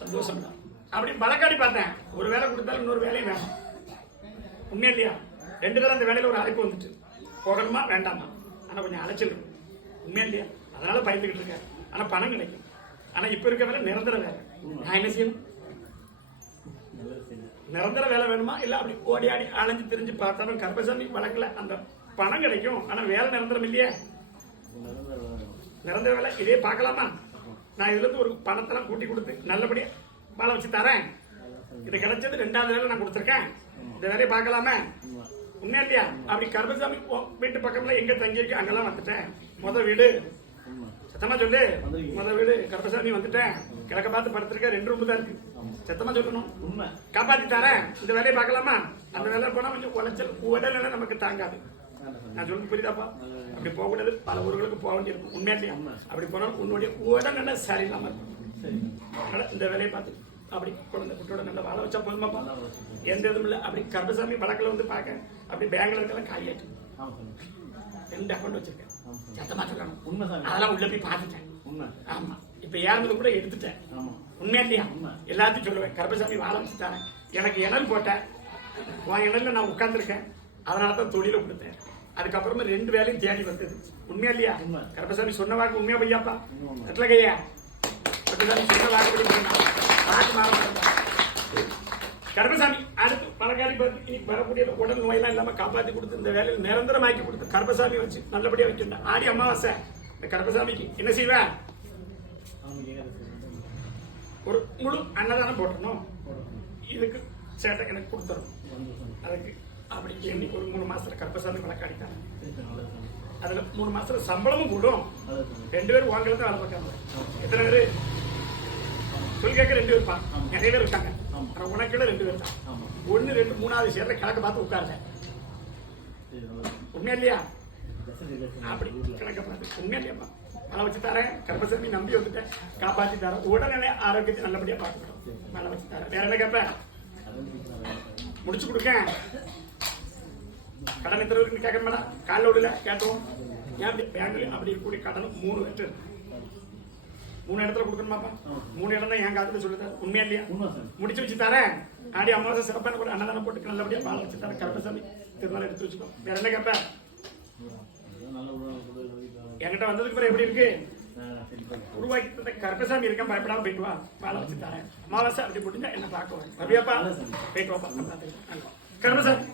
சந்தோஷம் தான். அப்படி வழக்காடி பார்த்தேன். ஒரு வேலை கொடுத்தாலும் இன்னொரு வேலையும் வேணும். உண்மையா இல்லையா? 2 தடவை அந்த வேலையில ஒரு அழைப்பு வந்துட்டு போகணுமா வேண்டாமா, ஆனா கொஞ்சம் அலைச்சல் இருக்கு. உண்மையா இல்லையா? அதனால பயந்துகிட்டு இருக்கேன். ஆனா பணம் கிடைக்கும். ஆனா இப்ப இருக்க வேலை நிரந்தர வேலை. நான் என்ன செய்யணும்? நிரந்தர வேலை வேணுமா இல்ல அப்படி ஓடி ஆடி அலைஞ்சு திரிஞ்சு பார்த்தாலும் கருப்பசாமி வழக்குல அந்த பணம் கிடைக்கும். ஆனா வேலை நிரந்தரம் இல்லையே. நிரந்தர வேலை இதே பார்க்கலாமா? நான் இதுல இருந்து ஒரு பணத்தெல்லாம் கூட்டி கொடுத்து நல்லபடியா வாழ வச்சு தரேன். இது கிடைச்சது 2வது வேலை நான் கொடுத்துருக்கேன். இந்த வேலையை பார்க்கலாமே. உண்மையா இல்லையா? அப்படி கருப்பசாமி வீட்டு பக்கம்ல எங்க தங்கி இருக்கு அங்கெல்லாம் வந்துட்டேன். முத வீடு சத்தமா சொல்லு. முத வீடு கருப்பசாமி வந்துட்டேன். கிழக்க பார்த்து படுத்திருக்க 2 ரூம் தான் இருக்கு. சத்தமா சொல்லணும். காப்பாத்தி தரேன். இந்த வேலையை பார்க்கலாமா? அந்த வேலை போனா கொஞ்சம் உளைச்சல் உடல்நிலை நமக்கு தாங்காது. நான் சொல்றது புரியுதாப்பா? அப்படி போக கூடாது. பல ஊர்களுக்கு போக வேண்டியிருக்கும். உண்மையா இல்லையா? அப்படி போனாலும் உன்னுடைய உடல்நிலை சரியில்லாம இருக்கும். இந்த வேலையை பார்த்து அப்படி குழந்தை குட்டியோட நல்லா வாழ வச்சா போதுமாப்பா? எந்த இதுவும் இல்லை. அப்படி கருப்பசாமி வழக்கில் வந்து பார்க்க அப்படி பேங்க்ல இருக்கலாம் காலியாச்சு. 2 அக்கௌண்ட் வச்சிருக்கேன். சத்தமா சொல்லணும். அதெல்லாம் உள்ள போய் பார்த்துட்டேன். ஆமா, இப்ப ஏறது கூட எடுத்துட்டேன். உண்மையா இல்லையா? எல்லாத்தையும் சொல்லுவேன். கருப்பசாமி வாழ வச்சு தரேன். எனக்கு இணல் போட்டேன். உன் இணல்ல நான் உட்கார்ந்துருக்கேன். அதனாலதான் தொழில கொடுத்தேன். அதுக்கப்புறமா 2 வேலையும் தேடி வந்தது. உண்மையா இல்லையா? கருப்பசாமி சொன்ன வாக்கு உண்மையா பையாப்பா? கட்டல கையா கருப்பசாமி சொன்ன வாக்கு கருப்பசாமி அடுத்து பணக்காரி பார்த்து வரக்கூடிய உடல் நோயெல்லாம் இல்லாம காப்பாத்தி கொடுத்து இந்த வேலையில் நிரந்தரமாக்கி கொடுத்து கருப்பசாமி வச்சு நல்லபடியா வச்சிருந்தேன். ஆடி அமாவாசை இந்த கருப்பசாமிக்கு என்ன செய்வேன்? ஒரு முழு அன்னதானம் போட்டணும். இதுக்கு சேட்டை எனக்கு கொடுத்துரும். அதுக்கு அப்படி இன்னைக்கு ஒரு 3 மாசத்துல கருப்பசாமி வழக்காடிட்டாங்க. அதுல 3 மாசத்துல சம்பளமும் கூடும். 2 பேரும் வாங்கல தான் வேலை பார்க்காங்க. எத்தனை பேரு சொல்லி கேட்க 2 பேர் தான். நிறைய பேர் இருக்காங்க. உனக்கு 2 பேர் தான். 1 2 3வது சேர்ல கிழக்க பார்த்து உட்கார்ல. உண்மையா இல்லையா? அப்படி கிழக்க பார்த்து உண்மையா இல்லையாப்பா? மழை வச்சு தரேன். கருப்பசாமி நம்பி வந்துட்டேன். காப்பாத்தி தரேன். உடல்நிலை ஆரோக்கியத்தை நல்லபடியா பார்த்துக்கிறோம். மழை வச்சு தரேன். வேற என்ன கேட்ப? முடிச்சு கொடுக்கேன். கடன் எத்தனை பேருக்கு கேட்க மேடம்? காலைல விடல கேட்டோம். ஏன் பேங்க்ல அப்படி கூடிய கடன் 3 வெட்டு 3 இடத்துல கொடுக்கணுமாப்பா? 3 இடம் தான் என் காலத்துல சொல்லுது. உண்மையா இல்லையா? முடிச்சு வச்சு தரேன். ஆடி அமாவாசை சிறப்பான கூட அன்னதானம் போட்டு நல்லபடியா வாழ வச்சு தரேன். கருப்பசாமி திருநாள் எடுத்து வச்சுக்கோ. வேற என்ன கேட்ப? என்கிட்ட வந்ததுக்கு பிறகு எப்படி இருக்கு? உருவாக்கி கருப்பசாமி இருக்க பயப்படாம போயிட்டு வா. வாழ வச்சு தரேன். அமாவாசை அப்படி போட்டுங்க என்ன பார்க்க ரவியாப்பா போயிட்டு வாப்பா. கருப்பசாமி